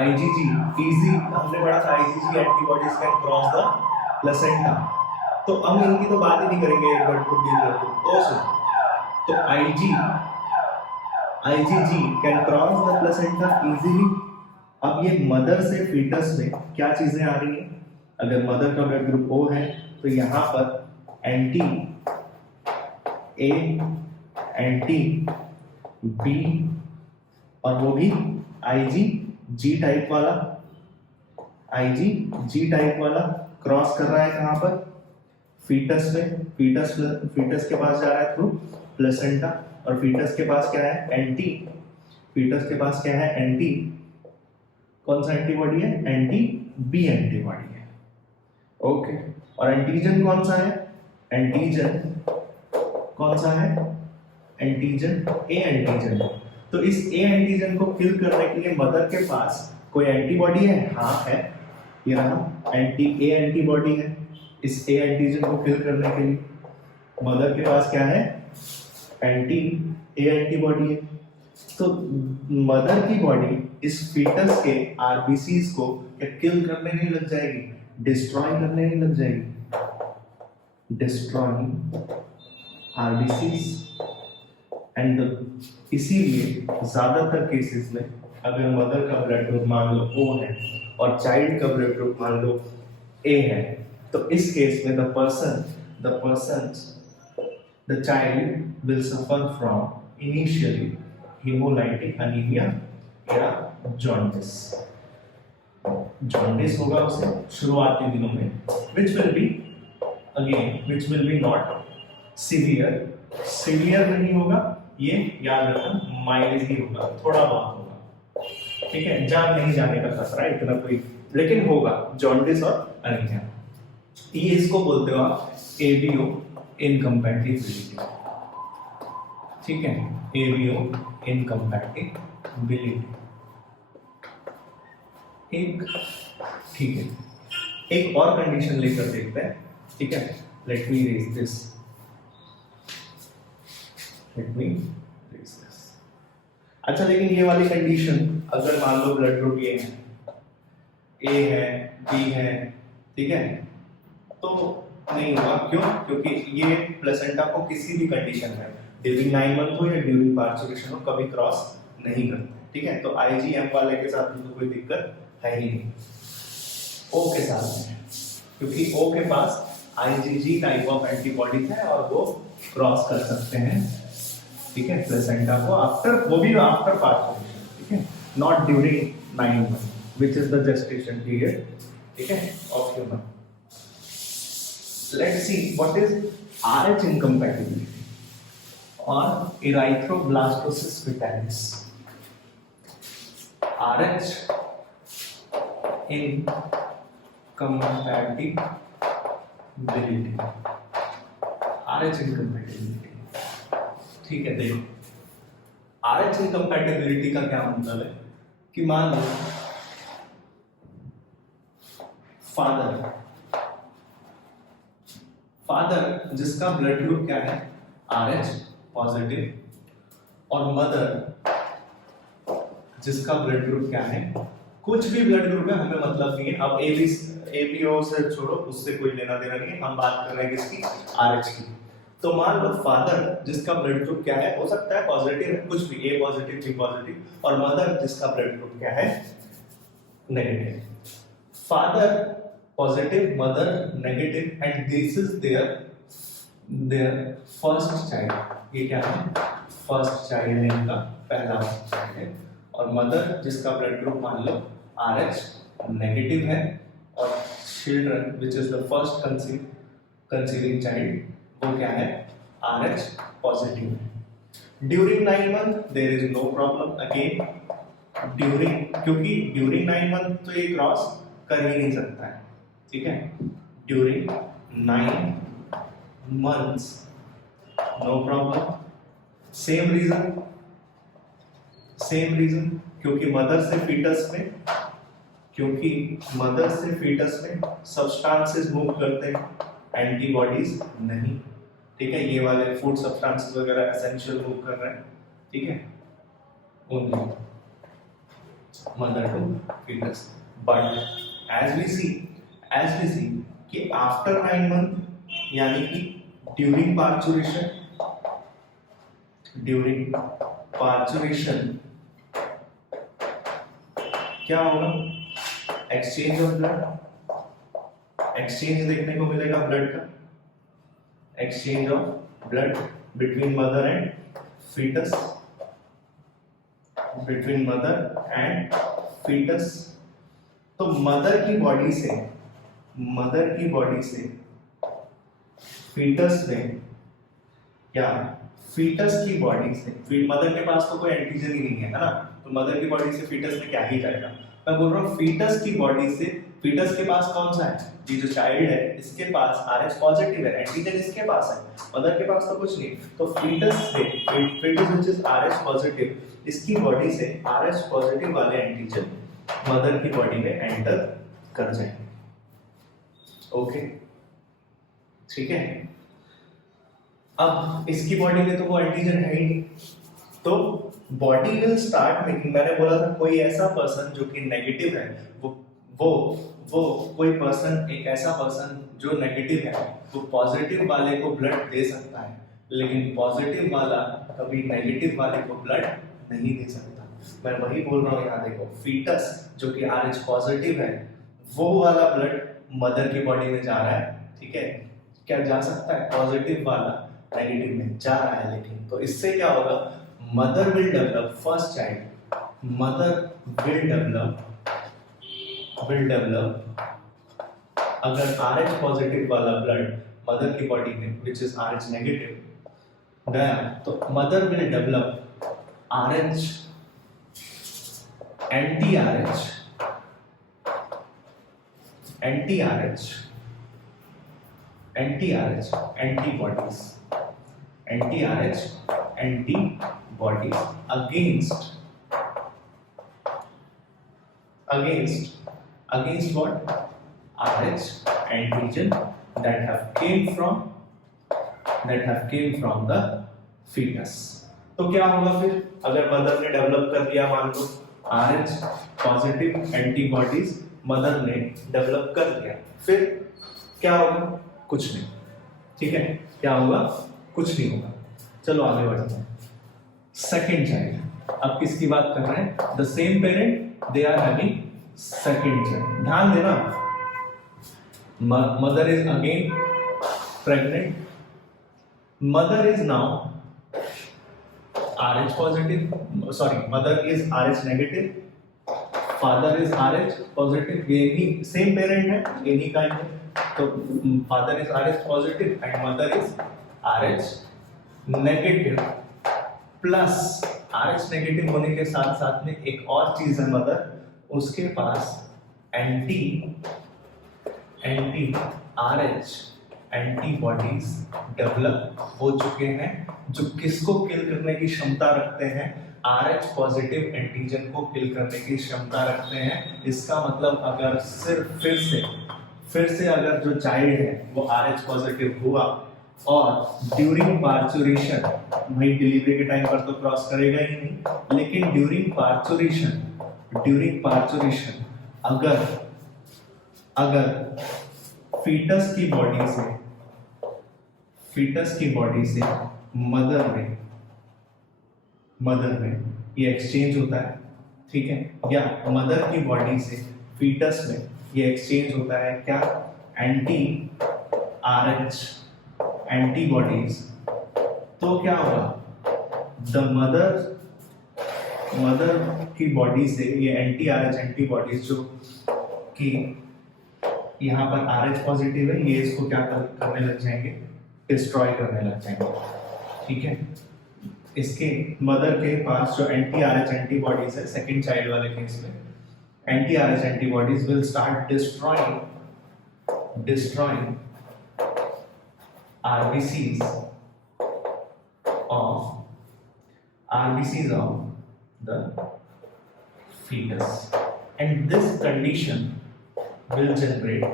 IgG इजी, हमने पढ़ा था IgG antibodies can cross the placenta. तो हम इनकी तो बात ही नहीं करेंगे ब्लड ग्रुप तो IgG can cross the placenta easily. अब ये मदर से फीटस में क्या चीजें आ रही हैं, अगर मदर का ब्लड ग्रुप O है तो यहाँ पर एंटी A, एंटी B और वो भी IgG टाइप वाला क्रॉस कर रहा है कहाँ पर, फीटस में। फीटस के पास जा रहा है थ्रू प्लेसेंटा, और फीटस के पास क्या है, एंटी कौन सा एंटीबॉडी है, एंटी B एंटीबॉडी है। ओके, और एंटीजन कौन सा है, एंटीजन A एंटीजन। तो इस A एंटीजन को किल करने के लिए मदर के पास कोई एंटीबॉडी है, हाँ है, ये रहा एंटी A एंटीबॉडी है। इस A एंटीजन को किल करने के लिए मदर के पास क्या है, एंटी A एंटीबॉडी है। तो मदर की बॉडी इस फीटस के आरबीसीज को किल करने नहीं लग जाएगी, डिस्ट्रॉय करने नहीं लग जाएगी, डिस्ट्रॉइंग आरबीसीज। एंड इसीलिए ज्यादातर केसेस में अगर मदर का ब्लड ग्रुप मान लो O है और चाइल्ड का ब्लड ग्रुप मान लो A है, तो इस केस में the child will suffer from initially hemolytic anemia या jaundice होगा उसे शुरुआती दिनों में, which will be not severe नहीं होगा, ये याद रखना, माइल्ड ही होगा, थोड़ा बहुत होगा, ठीक है, जान नहीं जाने का खतरा इतना कोई, लेकिन होगा जॉन्डिस और अनीमिया। ये इसको बोलते हो आप ABO इनकम्पैटिबिलिटी, ठीक है, ABO इनकम्पैटिबिलिटी। ठीक है, एक और कंडीशन लेकर देखते हैं, ठीक है, लेट मी रेज दिस। अच्छा, लेकिन ये वाली कंडीशन अगर मान लो ब्लड ग्रुप ये है, A है, B है, ठीक है, तो नहीं होगा। क्यों? क्योंकि ये प्लेसेंटा को किसी भी कंडीशन में ड्यूरिंग 9 मंथ हो या ड्यूरिंग पार्चुरेशन हो कभी क्रॉस नहीं करते, ठीक है। तो IgM वाले के साथ तो कोई दिक्कत है ही नहीं, O के साथ में, क्योंकि O के पास IgG टाइप ऑफ एंटीबॉडीज है और वो क्रॉस कर सकते हैं, ठीक है, प्लेसेंटा को आफ्टर पार्चुरेशन, ठीक है, not during 9 month which is the gestation period, ठीक है, of human. Let's see what is RH incompatibility or erythroblastosis fetalis। RH incompatibility, ठीक है। देखो RH इनकम्पैटिबिलिटी का क्या मतलब है कि मान लो फादर जिसका ब्लड ग्रुप क्या है, RH पॉजिटिव, और मदर जिसका ब्लड ग्रुप क्या है, कुछ भी ब्लड ग्रुप है, हमें मतलब नहीं है। अब ABO से छोड़ो, उससे कोई लेना देना नहीं है, हम बात कर रहे हैं किसकी, RH की। तो मान लो फादर जिसका ब्लड ग्रुप क्या है, हो सकता है पॉजिटिव है, कुछ भी, A पॉजिटिव, B पॉजिटिव, और मदर जिसका ब्लड ग्रुप क्या है, negative. Father positive, mother negative, and this is their first child. ये क्या है, फर्स्ट चाइल्ड है, इनका पहला चाइल्ड है। और मदर जिसका ब्लड ग्रुप मान लो RH नेगेटिव है, और children which is the first conceiving child, वो क्या है, RH पॉजिटिव है। During 9 month there is no problem again, क्योंकि ड्यूरिंग 9 मंथ तो ये क्रॉस कर ही नहीं सकता है, ठीक है। During 9 months no problem, same reason क्योंकि मदर से फीटस में सब्सटेंसेस मूव करते हैं, एंटीबॉडीज नहीं, ठीक है। ये वाले फूड सब्सटेंसेस वगैरह एसेंशियल मूव कर रहे हैं, ठीक है, only mother to foetus. But as we see कि आफ्टर 9 मंथ यानी कि ड्यूरिंग पार्चुरेशन क्या होगा, एक्सचेंज ऑफ ब्लड, एक्सचेंज देखने को मिलेगा ब्लड का, exchange of blood between mother and foetus, तो मदर की बॉडी से फीटस में क्या, मदर के पास तो कोई एंटीजन ही नहीं है ना, तो मदर की बॉडी से फीटस में क्या ही जाएगा। मैं बोल रहा हूँ फीटस की बॉडी से, फीटस के पास कौन सा है, ये जो चाइल्ड है इसके पास RH पॉजिटिव है, एंटीजन इसके पास है, मदर के पास तो कुछ नहीं, तो foetus which is RH positive, इसकी बॉडी से RH पॉजिटिव वाले एंटीजन मदर की बॉडी में एंटर कर जाएंगे, ओके, ठीक है। अब इसकी बॉडी में तो वो एंटीजन है ही नहीं, तो बॉडी विल स्टार्ट मेकिंग, मैंने बोला था कोई ऐसा पर्सन जो कि नेगेटिव है, वो कोई पर्सन, एक ऐसा पर्सन जो नेगेटिव है, वो पॉजिटिव वाले को ब्लड दे सकता है, लेकिन पॉजिटिव वाला कभी नेगेटिव वाले को ब्लड नहीं दे सकता। मैं वही बोल रहा हूँ, यहाँ देखो, फीटस जो कि RH पॉजिटिव है, वो वाला ब्लड मदर की बॉडी में जा रहा है, ठीक है, क्या जा सकता है, पॉजिटिव वाला नेगेटिव में जा रहा है, लेकिन तो इससे क्या होगा, mother will develop, first child mother will develop अगर RH पॉजिटिव वाला ब्लड मदर की बॉडी में विच इज RH नेगेटिव गया, तो mother will develop RH antibodies against what, RH antigen that have came from the fetus। तो क्या होगा फिर, अगर मदर ने डेवलप कर लिया, मान लो RH पॉजिटिव एंटीबॉडीज मदर ने डेवलप कर लिया, फिर क्या होगा, कुछ नहीं, ठीक है, क्या होगा, कुछ नहीं होगा। चलो आगे बढ़ते हैं। सेकेंड चाइल्ड, अब किसकी बात कर रहे हैं, the same parent they are having second child. ध्यान देना, mother is again pregnant, mother is now RH positive, sorry, mother is RH negative, father is RH positive, ये भी सेम पेरेंट है, एनी काइंड है, तो father is RH positive and mother is RH negative, plus RH negative होने के साथ साथ में एक और चीज है, मदर उसके पास एंटी RH एंटीबॉडीज डेवलप हो चुके हैं, जो किसको किल करने की क्षमता रखते हैं, RH पॉजिटिव एंटीजन को किल करने की क्षमता रखते हैं। इसका मतलब अगर सिर्फ फिर से अगर जो चाइल्ड है वो RH पॉजिटिव हुआ और ड्यूरिंग पार्चुरेशन, भाई डिलीवरी के टाइम पर तो क्रॉस करेगा ही नहीं, लेकिन ड्यूरिंग पार्चुरेशन अगर फीटस की बॉडी से मदर में ये एक्सचेंज होता है, ठीक है, या मदर की बॉडी से फीटस में ये एक्सचेंज होता है, क्या, RH एंटीबॉडीज, तो क्या होगा, द मदर की बॉडी से ये RH एंटीबॉडीज जो कि यहाँ पर RH पॉजिटिव है, ये इसको क्या करने लग जाएंगे, डिस्ट्रॉय करने लग जाएंगे, ठीक है। इसके मदर के पास जो एंटी आरएच एंटीबॉडीज है, सेकंड चाइल्ड वाले केस में anti RH antibodies will start destroying RBCs of the fetus, and this condition will generate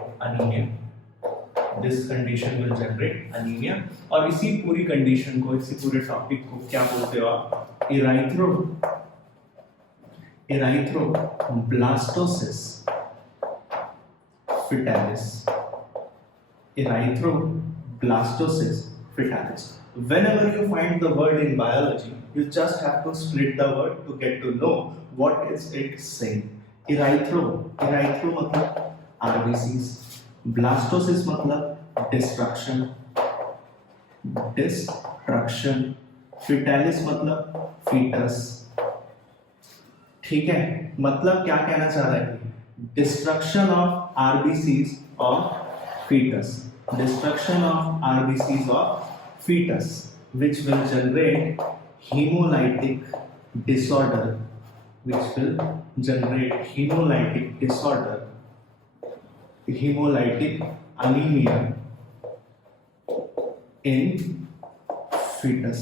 anemia. और इसी पूरी कंडीशन को, इसी पूरे टॉपिक को क्या बोलते हो आप? इराइथ्रोब्लास्टोसिस fetalis. Whenever you find the word in biology, you just have to split the word to get to know what is it saying. Erythro मतलब RBCs, blastosis मतलब destruction, fetalis मतलब fetus, ठीक है। मतलब क्या कहना चाह रहा है? Destruction of RBCs of fetus, which will generate hemolytic disorder, hemolytic anemia in fetus.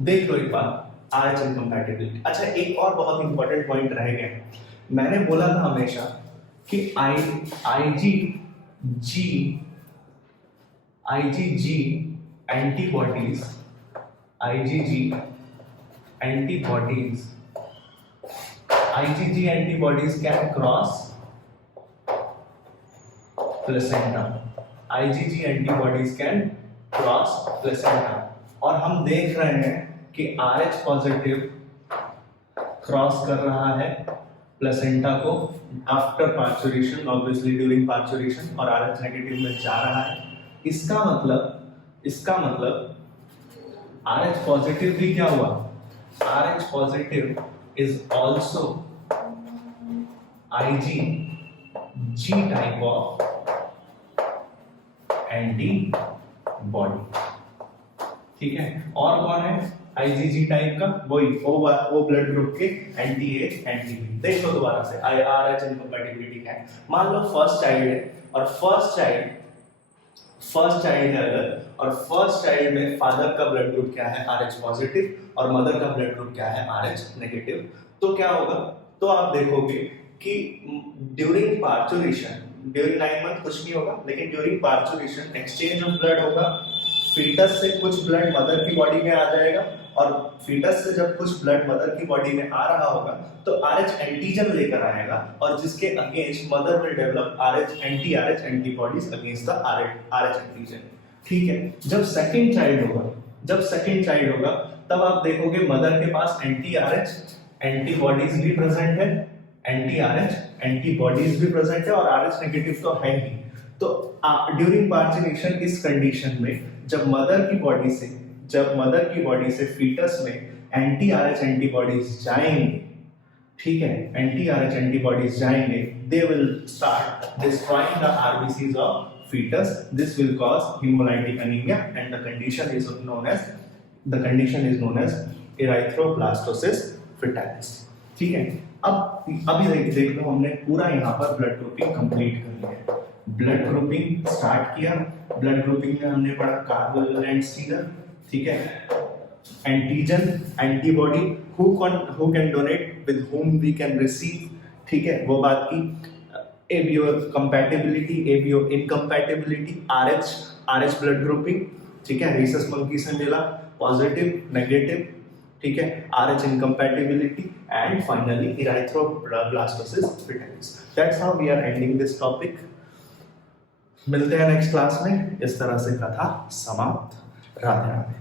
देख लो एक बात, RH इनकम्पैटिबिलिटी। अच्छा, एक और बहुत इंपॉर्टेंट पॉइंट रह गया। मैंने बोला था हमेशा कि IgG antibodies can cross placenta. और हम देख रहे हैं कि RH पॉजिटिव क्रॉस कर रहा है प्लेसेंटा को after parturition, obviously during parturition, और RH नेगेटिव में जा रहा है। इसका मतलब RH पॉजिटिव भी क्या हुआ? RH positive is also IgG type of antibody, ठीक है। और कौन है IgG टाइप का? वही O ब्लड ग्रुप के एंटी A एंटी B। देखो दोबारा से RH इनकम्पैटिबिलिटी क्या है। मान लो फर्स्ट चाइल्ड है, और फर्स्ट चाइल्ड में फादर का ब्लड ग्रुप क्या है? RH पॉजिटिव, और मदर का ब्लड ग्रुप क्या है? RH negative. तो क्या होगा? तो आप देखोगे कि ड्यूरिंग 9 मंथ कुछ नहीं होगा, लेकिन during parturition exchange of blood होगा। फीटस से कुछ ब्लड मदर की बॉडी में आ जाएगा, और फीटस से जब कुछ ब्लड मदर की बॉडी में आ रहा होगा तो RH एंटीजन लेकर आएगा, और जिसके against mother will develop anti RH antibodies against the RH antigen, ठीक है। जब सेकंड चाइल्ड होगा तब आप देखोगे मदर के पास एंटी RH एंटीबॉडीज भी प्रेजेंट है, और RH नेगेटिव तो है ही। तो ड्यूरिंग पार्चुरेशन इस कंडीशन में जब मदर की बॉडी से फीटस में एंटी RH एंटीबॉडीज जाएंगे, ठीक है, they will start destroying the RBCs of fetus. This will cause hemolytic anemia, and the condition is known as erythroblastosis fetalis, ठीक है। अभी देख लो, हमने पूरा यहाँ पर ब्लड ग्रुपिंग कंप्लीट कर लिया है। ब्लड ग्रुपिंग स्टार्ट किया, ब्लड ग्रुपिंग में हमने पढ़ा कार्बोलेंट सीडर, ठीक है, antigen, antibody, who can donate, with whom we can receive, ठीक है, वो बात की। ABO compatibility, ABO incompatibility, RH blood grouping, ठीक है, रीसस मंकी से मिला, पॉजिटिव, नेगेटिव, ठीक है, RH incompatibility, and finally erythroblastosis fetalis. That's how we are ending this topic. मिलते हैं नेक्स्ट क्लास में। इस तरह से कथा समाप्त। राधे राधे।